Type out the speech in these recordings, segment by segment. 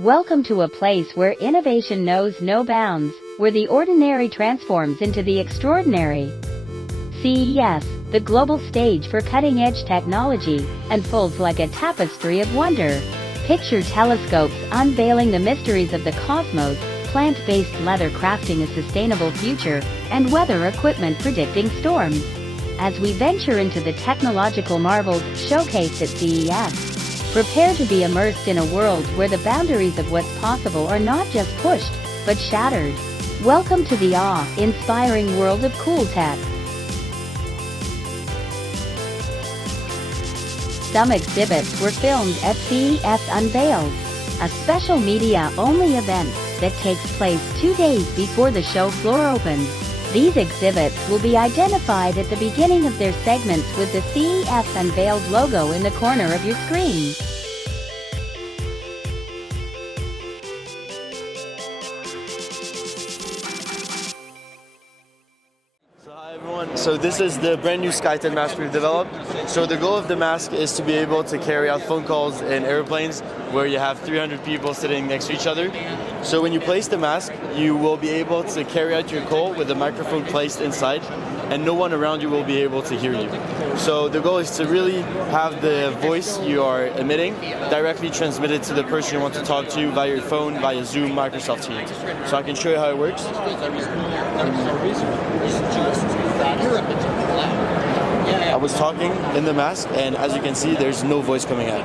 Welcome to a place where innovation knows no bounds, where the ordinary transforms into the extraordinary. CES, the global stage for cutting-edge technology, unfolds like a tapestry of wonder. Picture telescopes unveiling the mysteries of the cosmos, plant-based leather crafting a sustainable future, and weather equipment predicting storms. As we venture into the technological marvels showcased at CES, prepare to be immersed in a world where the boundaries of what's possible are not just pushed, but shattered. Welcome to the awe-inspiring world of cool tech. Some exhibits were filmed at CES Unveiled, a special media-only event that takes place 2 days before the show floor opens. These exhibits will be identified at the beginning of their segments with the CES Unveiled logo in the corner of your screen. Hi everyone, so this is the brand new SkyTech mask we've developed. So the goal of the mask is to be able to carry out phone calls in airplanes where you have 300 people sitting next to each other. So when you place the mask, you will be able to carry out your call with the microphone placed inside, and no one around you will be able to hear you. So the goal is to really have the voice you are emitting directly transmitted to the person you want to talk to via your phone, via Zoom, Microsoft Teams. So I can show you how it works. I was talking in the mask, and as you can see, there's no voice coming out.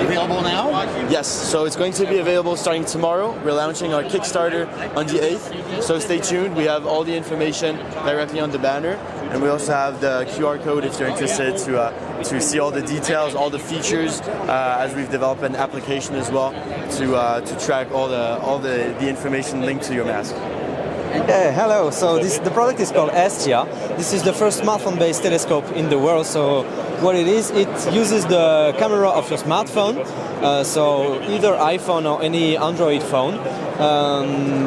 Available now? Yes, so it's going to be available starting tomorrow. We're launching our Kickstarter on the 8th, so stay tuned. We have all the information directly on the banner, and we also have the QR code if you're interested to see all the details, all the features, as we've developed an application as well to track all the information linked to your mask. Hello, so the product is called Estia. This is the first smartphone-based telescope in the world. So what it is, it uses the camera of your smartphone, so either iPhone or any Android phone.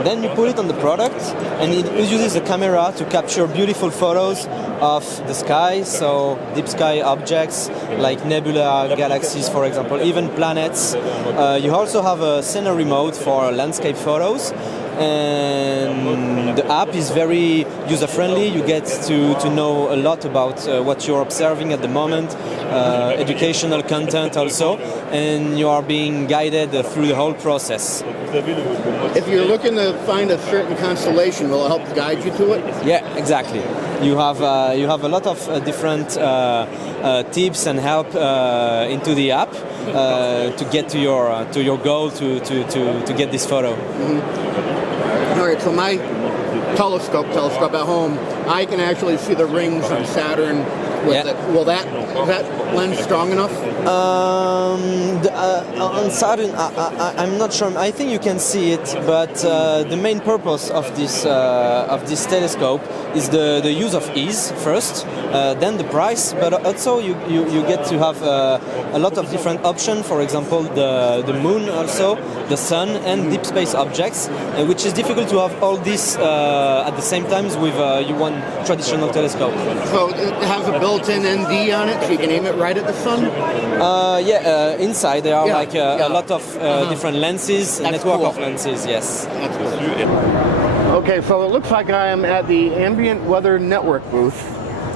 Then you put it on the product, and it uses the camera to capture beautiful photos of the sky, so deep sky objects like nebula, galaxies, for example, even planets. You also have a scenery mode for landscape photos. And the app is very user-friendly. You get to know a lot about what you're observing at the moment, educational content also, and you are being guided through the whole process. If you're looking to find a certain constellation, will it help guide you to it? Yeah, exactly. You have a lot of different tips and help into the app to get to your goal to get this photo. Mm-hmm. All right, so my telescope at home, I can actually see the rings on Saturn. With it. Is that lens strong enough? On Saturn, I'm not sure. I think you can see it, but the main purpose of this telescope is the use of ease first, then the price, but also you get to have a lot of different options. For example, the moon, also the sun, and deep space objects, which is difficult to have all this at the same time with one traditional telescope. So it has a built-in ND on it, so you can aim it right at the sun? Inside there are a lot of different lenses, a network of lenses, yes. That's cool. Okay, so it looks like I am at the Ambient Weather Network booth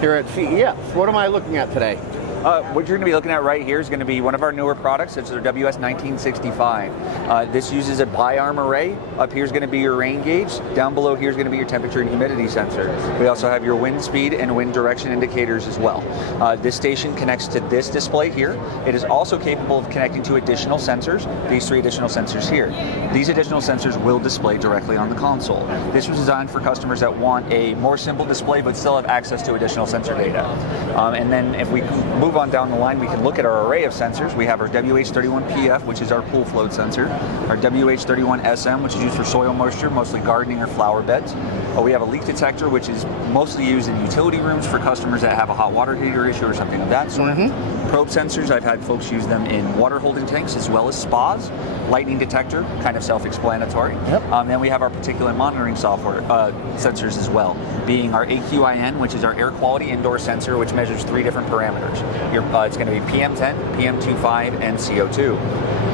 here at CES. What am I looking at today? What you're going to be looking at right here is going to be one of our newer products. It's our WS1965. This uses a bi-arm array. Up here is going to be your rain gauge. Down below here is going to be your temperature and humidity sensor. We also have your wind speed and wind direction indicators as well. This station connects to this display here. It is also capable of connecting to additional sensors, these 3 additional sensors here. These additional sensors will display directly on the console. This was designed for customers that want a more simple display but still have access to additional sensor data. And then if we move on down the line, we can look at our array of sensors. We have our WH31PF, which is our pool float sensor, our WH31SM, which is used for soil moisture, mostly gardening or flower beds. We have a leak detector, which is mostly used in utility rooms for customers that have a hot water heater issue or something of that sort. Probe sensors, I've had folks use them in water holding tanks as well as spas. Lightning detector, kind of self-explanatory. Yep. Then we have our particulate monitoring software sensors as well, being our AQIN, which is our air quality indoor sensor, which measures 3 different parameters. It's going to be PM10, PM25, and CO2.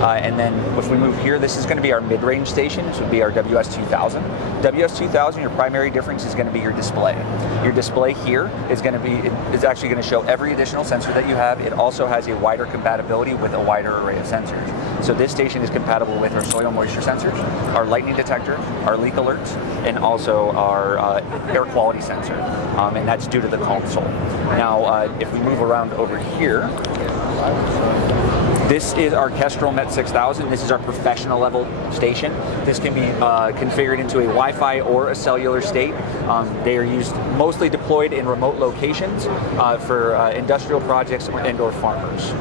And then if we move here, this is going to be our mid-range station. This would be our WS2000. WS2000, your primary difference is going to be your display. Your display here is going to be, it's actually going to show every additional sensor that you have. It also has a wider compatibility with a wider array of sensors. So this station is compatible with our soil moisture sensors, our lightning detector, our leak alerts, and also our air quality sensor. And that's due to the console. Now, if we move around over here, this is our Kestrel Met 6000. This is our professional level station. This can be configured into a Wi-Fi or a cellular state. They are used mostly deployed in remote locations for industrial projects and/or farmers.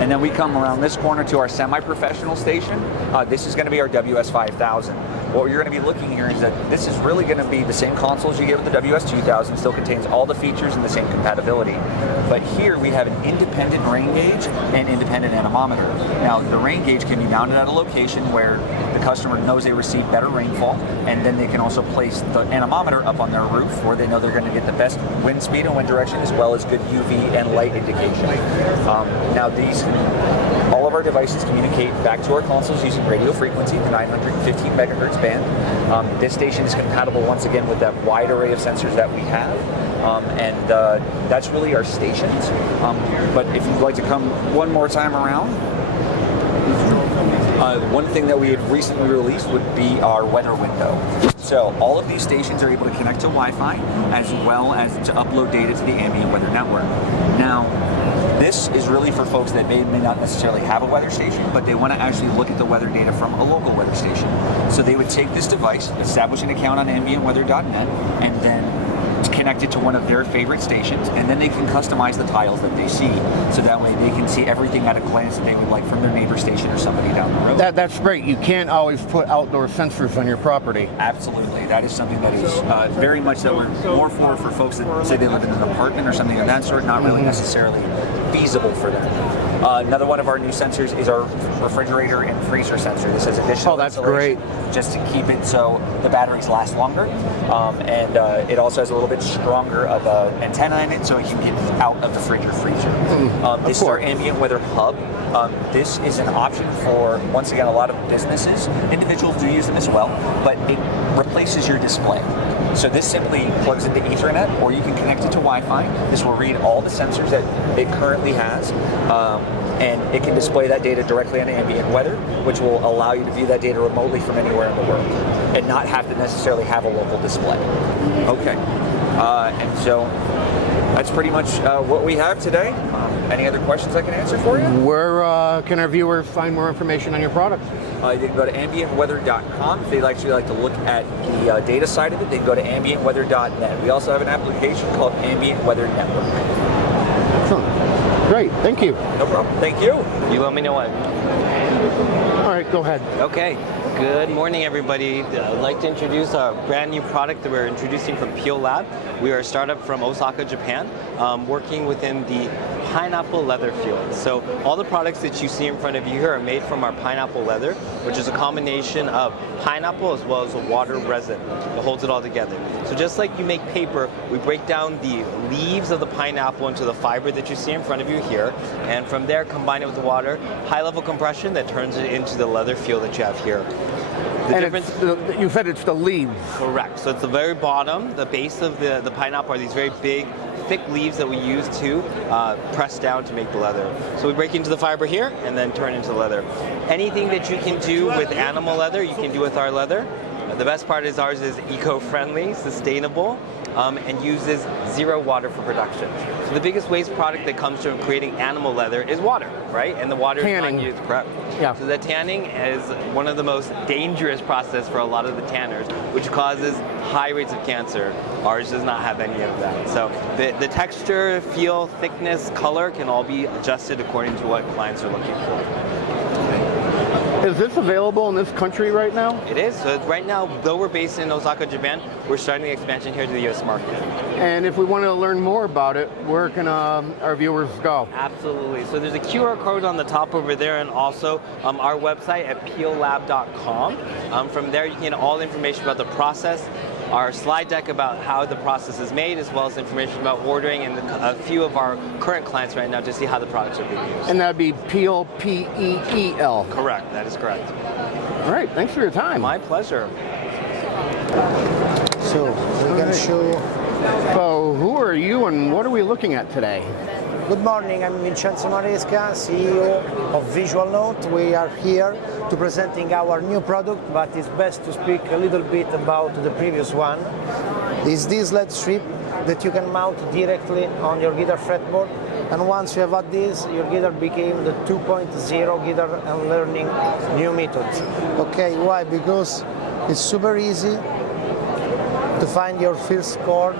And then we come around this corner to our semi-professional station. This is going to be our WS5000. What you're going to be looking here is that this is really going to be the same consoles you get with the WS2000, still contains all the features and the same compatibility. But here we have an independent rain gauge and independent anemometer. Now the rain gauge can be mounted at a location where the customer knows they receive better rainfall, and then they can also place the anemometer up on their roof where they know they're going to get the best wind speed and wind direction as well as good UV and light indication. Now all of our devices communicate back to our consoles using radio frequency, the 915 megahertz band. This station is compatible once again with that wide array of sensors that we have. And that's really our stations. But if you'd like to come one more time around, one thing that we had recently released would be our weather window. So all of these stations are able to connect to Wi-Fi as well as to upload data to the ambient weather network. Now, this is really for folks that may not necessarily have a weather station, but they want to actually look at the weather data from a local weather station. So they would take this device, establish an account on ambientweather.net, and then connect it to one of their favorite stations, and then they can customize the tiles that they see. So that way they can see everything at a glance that they would like from their neighbor station or somebody down the road. That's great. You can't always put outdoor sensors on your property. Absolutely. That is something that is very much that we're more for folks that say they live in an apartment or something of that sort, not really necessarily feasible for them. Another one of our new sensors is our refrigerator and freezer sensor. This has additional that's insulation great. just to keep it so the batteries last longer. And it also has a little bit stronger of an antenna in it so it can get out of the fridge or freezer. This is our ambient weather hub. This is an option for, once again, a lot of businesses. Individuals do use them as well, but it replaces your display. So this simply plugs into Ethernet, or you can connect it to Wi-Fi. This will read all the sensors that it currently has, and it can display that data directly on ambient weather, which will allow you to view that data remotely from anywhere in the world, and not have to necessarily have a local display. Okay, and so that's pretty much what we have today. Any other questions I can answer for you? Where can our viewers find more information on your product? They can go to ambientweather.com. If they'd actually like to look at the data side of it, they can go to ambientweather.net. We also have an application called Ambient Weather Network. Excellent. Great. Thank you. No problem. Thank you. You want me to what? All right, go ahead. Okay. Good morning, everybody. I'd like to introduce a brand new product that we're introducing from Peel Lab. We are a startup from Osaka, Japan, working within the pineapple leather field. So all the products that you see in front of you here are made from our pineapple leather, which is a combination of pineapple as well as a water resin that holds it all together. So just like you make paper, we break down the leaves of the pineapple into the fiber that you see in front of you here, and from there combine it with the water, high-level compression that turns it into the leather feel that you have here. You said it's the leaves. Correct. So it's the very bottom, the base of the pineapple are these very big, thick leaves that we use to press down to make the leather. So we break into the fiber here and then turn into leather. Anything that you can do with animal leather, you can do with our leather. The best part is ours is eco-friendly, sustainable, and uses zero water for production. So the biggest waste product that comes from creating animal leather is water, right? And the water is not used. Correct. Yeah. So the tanning is one of the most dangerous process for a lot of the tanners, which causes high rates of cancer. Ours does not have any of that. So the texture, feel, thickness, color can all be adjusted according to what clients are looking for. Is this available in this country right now? It is. So right now, though we're based in Osaka, Japan, we're starting the expansion here to the US market. And if we want to learn more about it, where can our viewers go? Absolutely. So there's a QR code on the top over there, and also our website at peellab.com. From there, you can get all information about the process, our slide deck about how the process is made, as well as information about ordering and a few of our current clients right now to see how the products are being used. And that'd be Peel, P-E-E-L. Correct. That is correct. All right. Thanks for your time. My pleasure. So we can show. So who are you and what are we looking at today? Good morning, I'm Vincenzo Maresca, CEO of Visual Note. We are here to presenting our new product, but it's best to speak a little bit about the previous one. It's this LED strip that you can mount directly on your guitar fretboard, and once you have had this, your guitar became the 2.0 guitar and learning new method. Okay, why? Because it's super easy to find your first chord,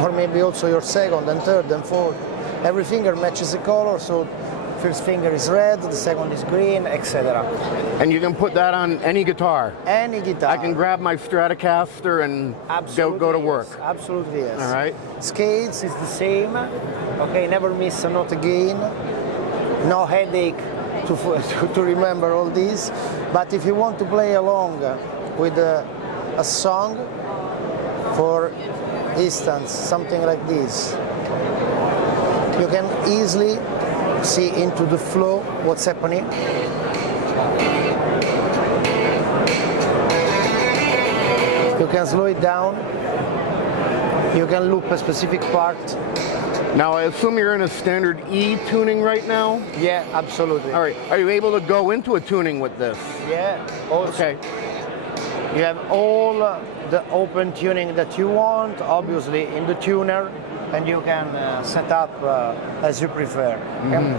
or maybe also your second and third and fourth. Every finger matches the color, so first finger is red, the second is green, etc. And you can put that on any guitar. Any guitar. I can grab my Stratocaster and go to work. Yes. Absolutely, yes. All right. Scales is the same. Okay, never miss a note again. No headache to remember all these. But if you want to play along with a song, for instance, something like this, you can easily see into the flow what's happening. You can slow it down. You can loop a specific part. Now, I assume you're in a standard E tuning right now? Yeah, absolutely. All right. Are you able to go into a tuning with this? Yeah. Also, Okay. you have all the open tuning that you want, obviously in the tuner, and you can set up as you prefer. And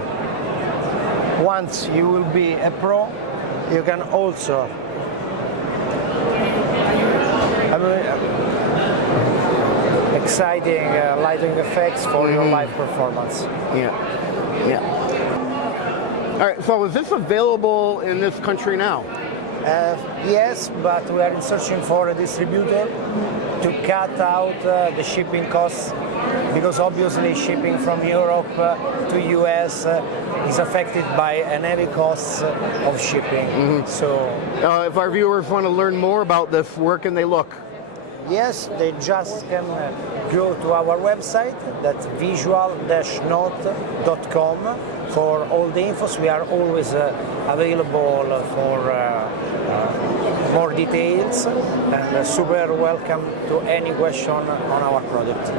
once you will be a pro, you can also exciting lighting effects for your live performance. Yeah. Yeah. All right. So is this available in this country now? Yes, but we are searching for a distributor to cut out the shipping costs, because obviously shipping from Europe to US is affected by an heavy cost of shipping. So If our viewers want to learn more about this, where can they look? yes, they just can go to our website, that's visual-note.com, for all the infos. We are always available for more details, and super welcome to any question on our product.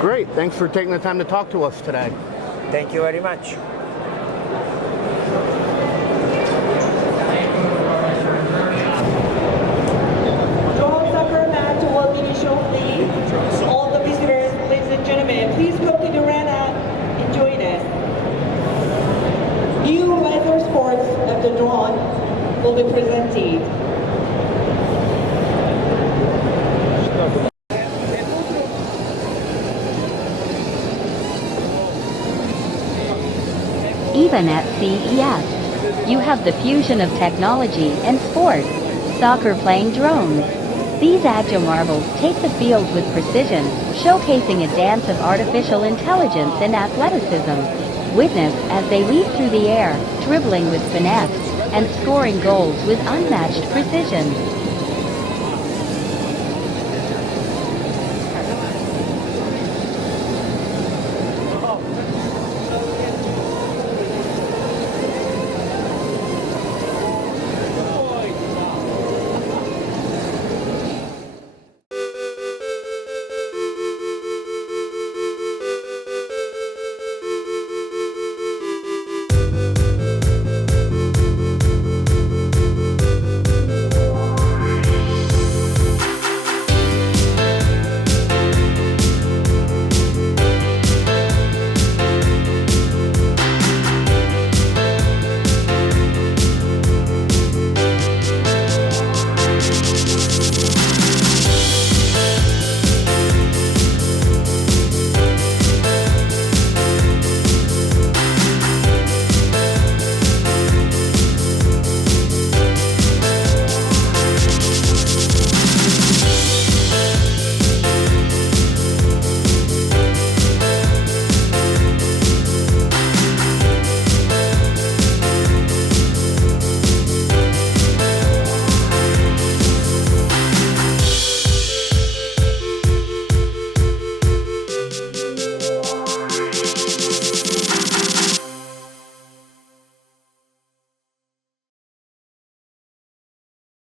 Great. Thanks for taking the time to talk to us today. Thank you very much. All the visitors, ladies and gentlemen, please come to the arena and join us. New leather sports of the dawn will be presented. Even at CES, you have the fusion of technology and sport. Soccer playing drones. These agile marbles take the field with precision, showcasing a dance of artificial intelligence and athleticism. Witness as they leap through the air, dribbling with finesse, and scoring goals with unmatched precision.